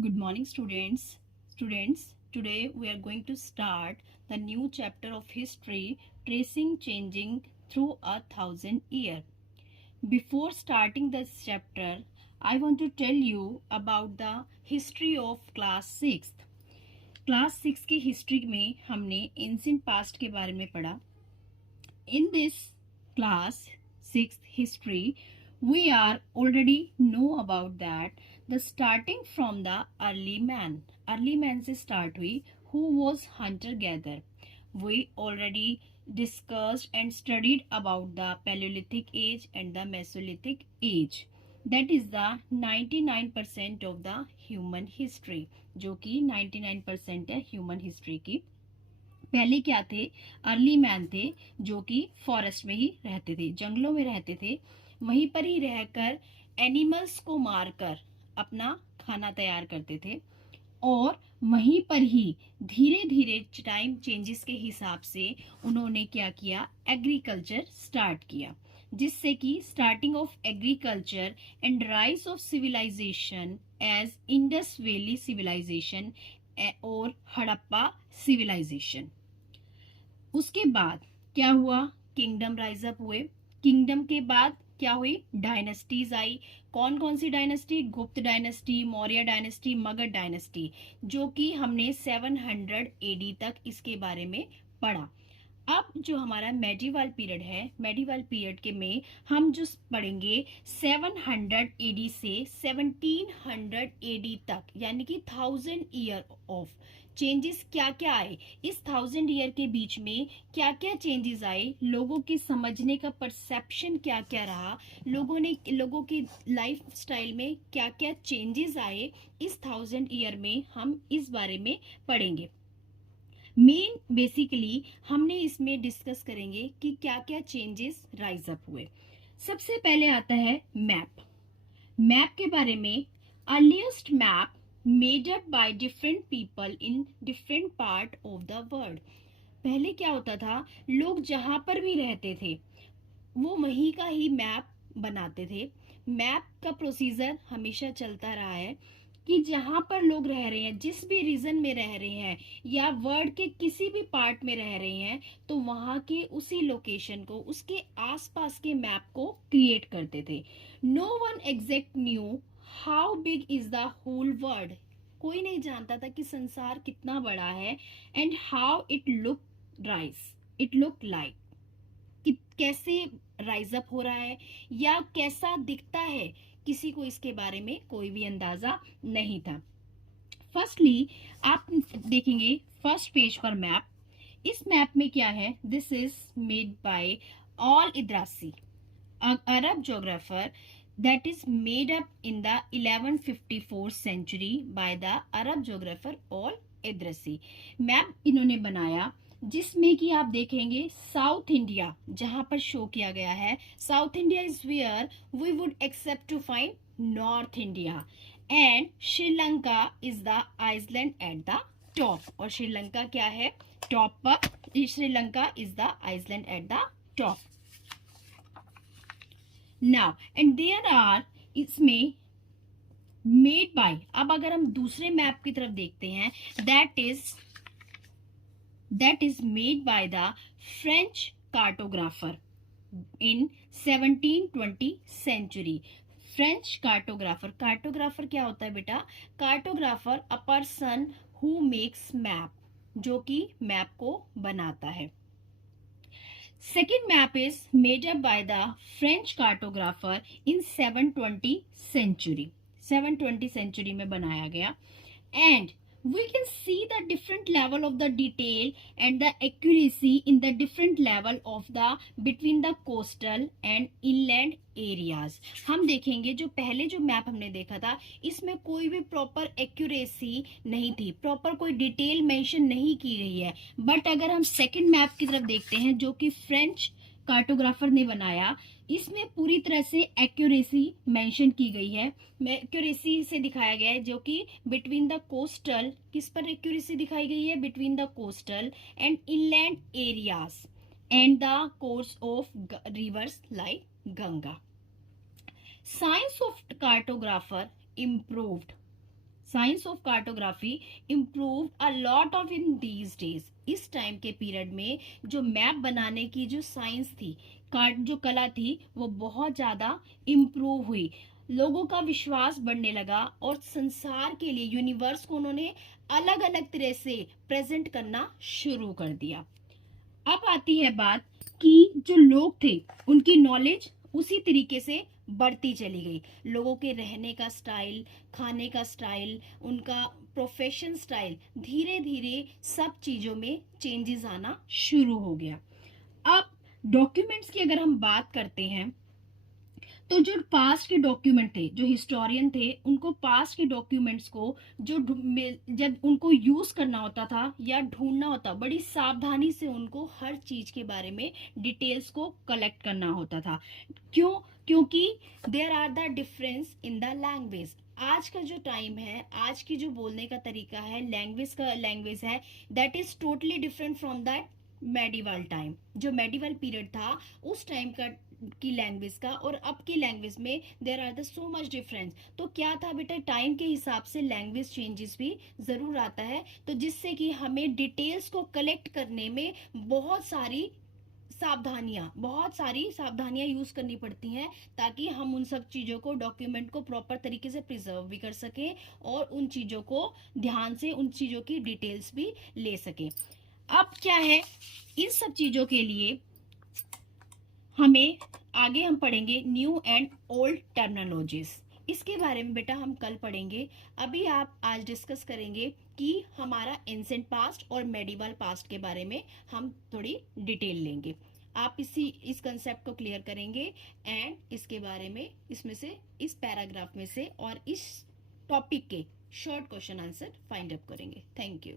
Good morning, students. Today we are going to start the new chapter of history, tracing changing through 1,000 years. Before starting this chapter, I want to tell you about the history of class 6th. Class 6 की history में हमने ancient past के बारे में पढ़ा. In this class 6th history, we are already know about that the starting from the early man से start हुई, who was hunter gatherer. We already discussed and studied about the Paleolithic age and the Mesolithic age. That is the 99% of the human history, जो कि 99% है human history की. पहले क्या थे? Early man थे, जो कि फॉरेस्ट में ही रहते थे, जंगलों में रहते थे. वहीं पर ही रहकर एनिमल्स को मारकर अपना खाना तैयार करते थे और वहीं पर ही धीरे धीरे टाइम चेंजेस के हिसाब से उन्होंने क्या किया? एग्रीकल्चर स्टार्ट किया, जिससे कि starting of agriculture and rise of civilisation as Indus Valley civilisation और हड़प्पा सिविलाइजेशन. उसके बाद क्या हुआ? किंगडम राइज अप हुए. किंगडम के बाद क्या हुई? डायनेस्टीज आई. कौन कौन सी dynasty? Gupta dynasty, Maurya dynasty, Magadh dynasty, जो कि हमने 700 एडी तक इसके बारे में पढ़ा. अब जो हमारा मेडिवल पीरियड है, मेडिवल पीरियड के में हम जो पढ़ेंगे 700 एडी से 1700 एडी तक, यानी कि 1000 ईयर ऑफ चेंजेस क्या क्या आए. इस 1000 ईयर के बीच में क्या क्या चेंजेस आए, लोगों के समझने का परसेप्शन क्या क्या रहा, लोगों की लाइफ स्टाइल में क्या क्या चेंजेस आए, इस 1000 ईयर में हम इस बारे में पढ़ेंगे. मेन बेसिकली हमने इसमें डिस्कस करेंगे कि क्या क्या चेंजेस राइज अप हुए. सबसे पहले आता है मैप. मैप के बारे में, earliest map made up by different people in different part of the world. पहले क्या होता था? लोग जहां पर भी रहते थे वो वहीं का ही मैप बनाते थे. मैप का प्रोसीजर हमेशा चलता रहा है कि जहां पर लोग रह रहे हैं, जिस भी रीजन में रह रहे हैं या वर्ल्ड के किसी भी पार्ट में रह रहे हैं, तो वहां के उसी लोकेशन को, उसके आसपास के मैप को क्रिएट करते थे. No one exact knew how big is the whole world. कोई नहीं जानता था कि संसार कितना बड़ा है. And how it look like, कैसे राइज अप हो रहा है या कैसा दिखता है, किसी को इसके बारे में कोई भी अंदाजा नहीं था. फर्स्टली आप देखेंगे फर्स्ट पेज पर मैप. इस मैप में क्या है? This is made by Al Idrisi, Arab geographer, that is made up in the 1154 century by the Arab geographer Al Idrasi. Map इन्होंने बनाया जिसमें कि आप देखेंगे साउथ इंडिया जहां पर शो किया गया है. South India is where we would accept to find north India, and Sri Lanka is the island at the top. और श्रीलंका क्या है? टॉप पर. Sri Lanka is the island at the top. Now and there are, इसमें मेड बाय, अब अगर हम दूसरे map की तरफ देखते हैं, that is made by the French cartographer in 1720 century. French cartographer. Cartographer क्या होता है बेटा? Cartographer a person who makes map, जो कि मैप को बनाता है. Second map is made up by the French cartographer in 720 century. 720 century में बनाया गया. And we can see the different level of the detail and the accuracy in the different level of the between the coastal and inland areas. हम देखेंगे जो पहले जो map हमने देखा था, इसमें कोई भी प्रॉपर एक्यूरेसी नहीं थी, प्रॉपर कोई डिटेल मेंशन नहीं की गई है. बट अगर हम सेकंड मैप की तरफ देखते हैं जो कि फ्रेंच कार्टोग्राफर ने बनाया, इसमें पूरी तरह से एक्यूरेसी मेंशन की गई है. एक्यूरेसी से दिखाया गया है, जो कि बिटवीन द कोस्टल, किस पर एक्यूरेसी दिखाई गई है? Between the coastal and inland areas and the course of reverse like Ganga. Science of cartographer improved. Science of cartography improve a lot of in these days. इस टाइम के period में जो map बनाने की जो साइंस थी, जो कला थी, वो बहुत ज़्यादा इम्प्रूव हुई। लोगों का विश्वास बढ़ने लगा और संसार के लिए, यूनिवर्स को उन्होंने अलग अलग तरह से प्रेजेंट करना शुरू कर दिया। अब आती है बात कि जो लोग थे उनकी नॉलेज उसी तरीके से बढ़ती चली गई। लोगों के रहने का स्टाइल, खाने का स्टाइल, उनका प्रोफेशन स्टाइल, धीरे धीरे सब चीज़ों में चेंजेस आना शुरू हो गया। अब डॉक्यूमेंट्स की अगर हम बात करते हैं तो जो पास्ट के डॉक्यूमेंट थे, जो हिस्टोरियन थे, उनको पास्ट के डॉक्यूमेंट्स को जो जब उनको यूज करना होता था या ढूंढना होता, बड़ी सावधानी से उनको हर चीज के बारे में डिटेल्स को कलेक्ट करना होता था। क्यों? क्योंकि there are the difference in the language. आज का जो टाइम है, आज की जो बोलने का तरीका है, लैंग्वेज है, that is totally different from that medieval time. जो मेडिवल पीरियड था उस टाइम का की लैंग्वेज का और अब की लैंग्वेज में there are the so much difference. तो क्या था बेटा, टाइम के हिसाब से लैंग्वेज चेंजेस भी ज़रूर आता है, तो जिससे कि हमें डिटेल्स को कलेक्ट करने में बहुत सारी सावधानियां यूज करनी पड़ती हैं, ताकि हम उन सब चीज़ों को, डॉक्यूमेंट को प्रॉपर तरीके से प्रिजर्व भी कर सकें और उन चीज़ों को ध्यान से, उन चीज़ों की डिटेल्स भी ले सकें। अब क्या है, इन सब चीज़ों के लिए हमें आगे हम पढ़ेंगे न्यू एंड ओल्ड टर्मिनोलॉजीज। इसके बारे में बेटा हम कल पढ़ेंगे। अभी आप आज डिस्कस करेंगे कि हमारा एंसेंट पास्ट और मेडिवल पास्ट के बारे में हम थोड़ी डिटेल लेंगे। आप इस कंसेप्ट को क्लियर करेंगे एंड इसके बारे में, इसमें से, इस पैराग्राफ में से और इस टॉपिक के short question answer find up करेंगे। Thank you.